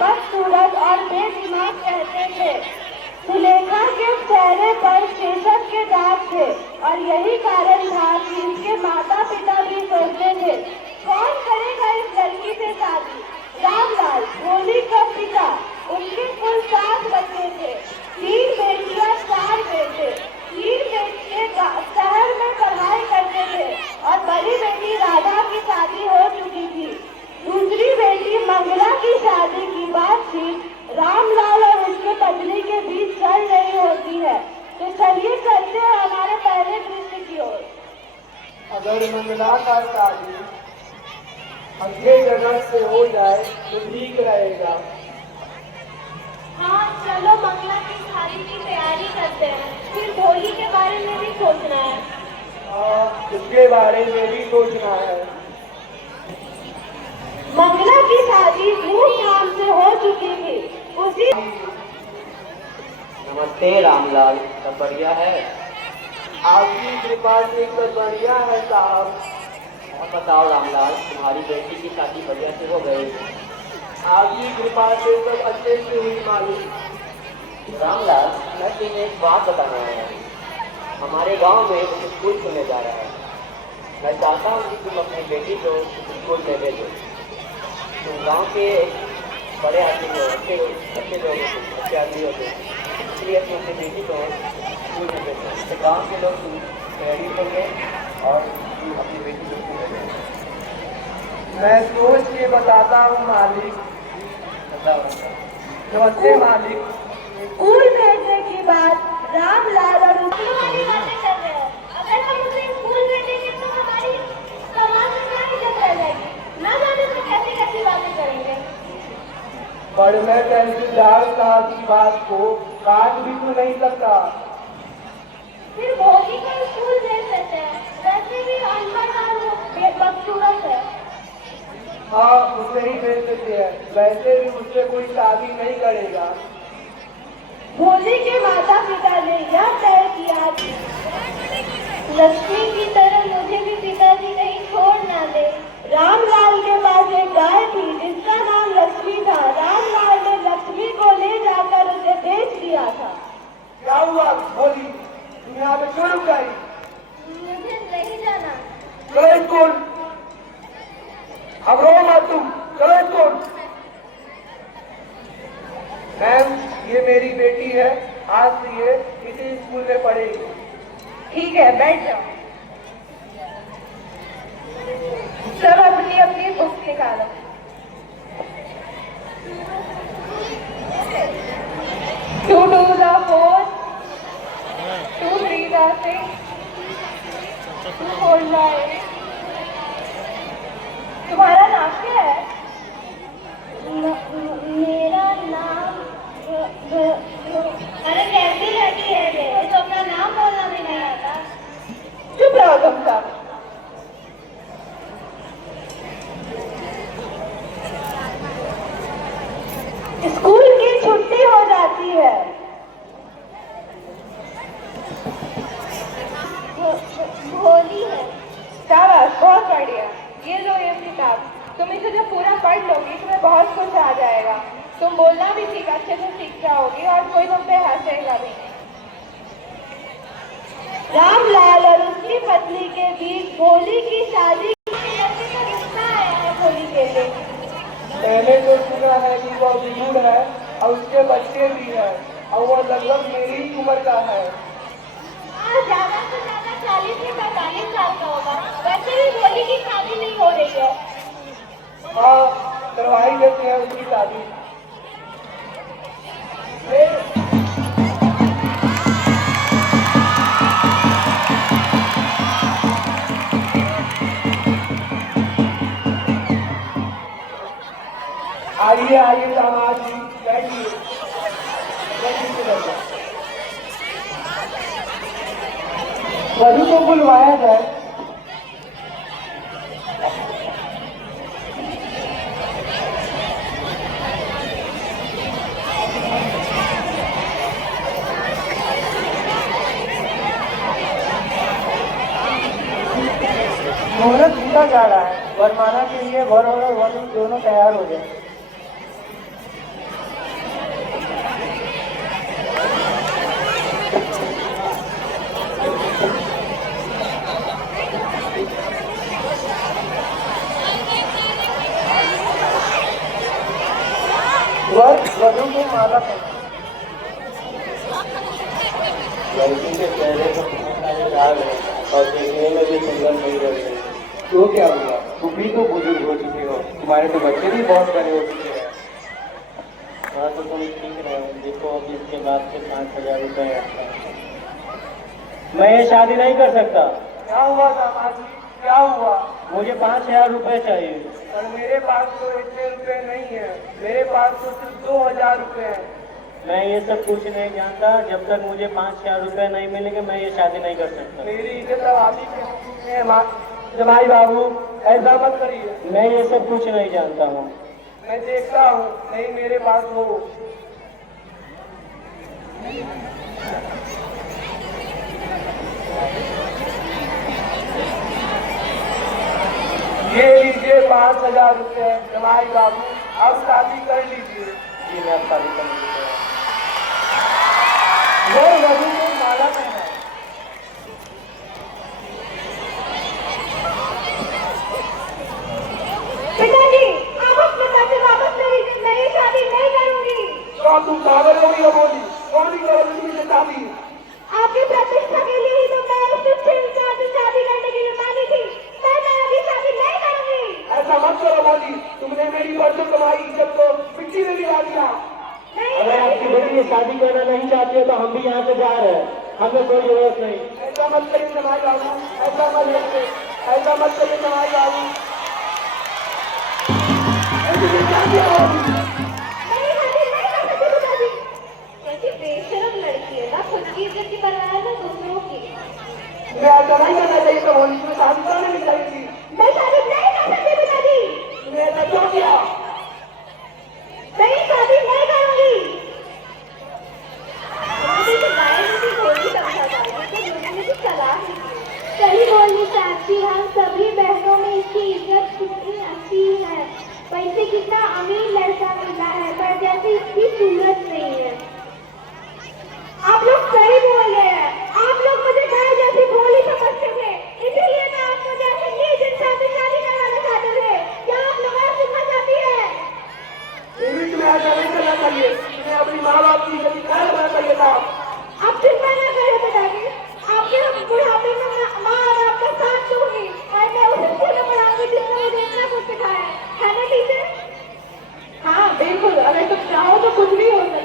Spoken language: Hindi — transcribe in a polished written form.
बदसूरत और बेदिमाग कहते थे। सुलेखा के चेहरे पर शीर्षक के दाग थे और यही कारण था कि इसके माता पिता भी सोचते थे कौन करेगा इस लड़की से शादी। रामलाल, भोली का पिता, उनके कुल 7 बच्चे थे, 3 बेटियां 4 बेटे। 3 बेटे शहर में पढ़ाई करते थे और बड़ी बेटी राधा की शादी हो चुकी थी। दूसरी बेटी मंगला की शादी की बातचीत रामलाल और उसके पत्नी के बीच चल रही होती है। तो चलिए चलते हैं हमारे पहले दृश्य की ओर। अगर मंगला का शादी अगले जगह से हो जाए तो ठीक रहेगा। हाँ, चलो मंगला की शादी की तैयारी करते हैं। फिर भोली के बारे में भी सोचना है। हाँ, उसके बारे में भी सोचना है। मंगला की शादी धूमधाम से हो चुकी थी। उसी नमस्ते रामलाल, सब बढ़िया है? आपकी कृपा से सब बढ़िया है साहब। और बताओ रामलाल, तुम्हारी बेटी की शादी बढ़िया से हो गई? आपकी कृपा से सब अच्छे से हुई मालिक। रामलाल, मैं तुम्हें एक बात बताना है। हमारे गांव में एक स्कूल खुलने जा रहा है। मैं चाहता हूँ कि तुम अपनी बेटी को स्कूल में भेजो। तुम गांव के बड़े आदमी हो, अच्छे लोग अच्छे आदमी होते, इसलिए तुम अपनी बेटी को स्कूल में भेजो। तो गाँव के लोग तैयारी करेंगे और तुम अपनी बेटी को स्कूल में भेजो। मैं सोच के बताता हूँ मालिक। बताओ। नमस्ते मालिक। स्कूल भेजने की बात रामलाल और उसकी बातें कर रहे हैं। अगर हम उसे स्कूल भेजेंगे तो हमारी समाज में क्या इज्जत रह जाएगी। न जाने तो कैसी कैसी बातें करेंगे। पर मैं तहसीलदार साहब की बात को काट भी तो नहीं सकता। फिर भोली को स्कूल भेज देते हैं। वैसे भी अनपढ़ और वो बदसूरत है। हाँ, उसे ही भेज देते हैं। वैसे भी उससे कोई शादी नहीं करेगा। भोली के माता पिता ने यह तय किया कि लक्ष्मी की तरह मुझे भी पिताजी कहीं छोड़ ना दे। रामलाल के पास एक गाय थी जिसका नाम लक्ष्मी था। रामलाल ने लक्ष्मी को ले जाकर उसे बेच दिया था। क्या हुआ भोली, तुम यहाँ पे क्यों रुक गई? मुझे नहीं जाना। चलो स्कूल। अब रो मत तुम, चलो स्कूल। मैम, ये मेरी बेटी है। आज से ये इसी स्कूल में पढ़ेगी। ठीक है, बैठ जाओ। सब अपनी अपनी बुक्स निकालो। 2 2s are 4, 2 3s are 6, 2 4s are 8। तुम्हारा नाम क्या है? मेरा नाम अरे कैसी लड़की है ये तो अपना नाम बोलना भी नहीं आता। चुप रहो तुम सब। स्कूल की छुट्टी हो जाती है। भोली है। शाबाश, बहुत बढ़िया। ये लो ये किताब। तुम इसे जब पूरा पढ़ लोगी तुम्हें बहुत कुछ आ जाएगा। तुम बोलना भी ठीक अच्छे से सीख जाओगी और कोई तुम पे हंसेगा भी नहीं। रामलाल और उसकी पत्नी के बीच भोली की शादी का रिश्ता आया है। भोली के लिए मैंने तो सुना है कि वह बुजुर्ग है और उसके बच्चे भी हैं और वह लगभग मेरी ही उम्र का है। ज्यादा से ज्यादा 40 से 45 साल का होगा। वैसे भी भोली की शादी नहीं हो रही है। हाँ, करवा ही देते हैं उसकी शादी। आइए आइए दामाद जी, बैठिए। वधु को बुलवाया जाए। मुहूर्त बीता जा रहा है। वरमाला के लिए वर और वधु दोनों तैयार हो जाए। वधु को माला पहनाएं। लड़की के चेहरे पर बहुत सारे दाग हैं और देखने में भी सुंदर नहीं लग रही। तो क्या हुआ, तुम भी तो बुजुर्ग हो चुके हो, तुम्हारे तो बच्चे भी बहुत बड़े हो चुके हैं। हाँ तो तुम ठीक रहे हो। देखो अब इसके बाद से 5,000 रुपये रखता है। मैं ये शादी नहीं कर सकता। क्या हुआ दामाद जी, क्या हुआ? मुझे 5,000 रुपये चाहिए। पर मेरे पास तो इतने रुपए नहीं है, मेरे पास तो सिर्फ 2,000 रुपए हैं। मैं ये सब कुछ नहीं जानता। जब तक मुझे 5,000 रुपये नहीं मिलेंगे मैं ये शादी नहीं कर सकता। मेरी इज्जत अब आप ही के हाथ में है माँ। जमाई बाबू, ऐसा मत करिए। मैं ये सब कुछ नहीं जानता हूँ। मैं देखता हूँ, नहीं मेरे पास हो। ये लीजिए 5,000 रुपए जमाई बाबू, अब शादी कर लीजिए। जी मैं अब शादी करने की तैयार वो वधु को माला पहनाएं। पिताजी, आप अपने पैसे वापस ले लीजिए, मैं ये शादी नहीं करूंगी। कौन तुम पागल हो गई हो बोली? कौन ही करोगी मुझे शादी? आपकी प्रतिष्ठा के लिए ही तो मैं उससे 6 साल से शादी करने के लिए मानी थी। मैं अभी शादी नहीं करूंगी। ऐसा मत करो बोली, तुमने मेरी बरसों कमाई इज्जत को मिट्टी में मिला दिया। अगर आपकी बेटी ये शादी करना नहीं चाहती है तो हम भी यहाँ से जा रहे हैं। हमें कोई जरूरत नहीं। ऐसा मत करिए जमाई बाबू, ऐसा मत करिए, ऐसा मत करिए जमाई बाबू। नहीं शादी नहीं कर सकती पिताजी। कैसी बेशरम लड़की है ना, खुद की इज्जत की परवाह है ना दूसरों की। मैं ऐसा नहीं करना चाहिए तो बोली, तुम्हें शादी करने नहीं चाहिए थी। मैं शादी नहीं कर सकती पिताजी। तुमने ऐसा क्यों किया? मैं शादी नहीं करूंगी। मुझे तो गाय की गोली समझा था, मुझे दूसरे की सलाह नहीं थी। सही बोली साक्षी, हम सभी बहनों में इसकी इज्जत कितनी अच्छी है। पैसे कितना अमीर लड़का मिला है, पर जैसे इसकी सूरत नहीं है। आप लोग सही बोल रहे हैं। आप लोग मुझे गाय जैसी भोली समझते थे, इसीलिए मैं आपको जैसे नीच इंसान से शादी करवाना चाहते थे। क्या आप लोग और सुनना चाहती है? तुम्हें ऐसा नहीं करना चाहिए, तुम्हें अपनी माँ बाप की इज्जत क्या करना चाहिए था। आप चिंता न करें पिताजी, आपके बुढ़ापे में माँ और आपका साथ दूंगी और मैं उस स्कूल में पढ़ाऊंगी जिसने मुझे इतना कुछ सिखाया है ना टीचर? हाँ बिल्कुल, अगर तुम चाहो तो कुछ भी हो सकता है।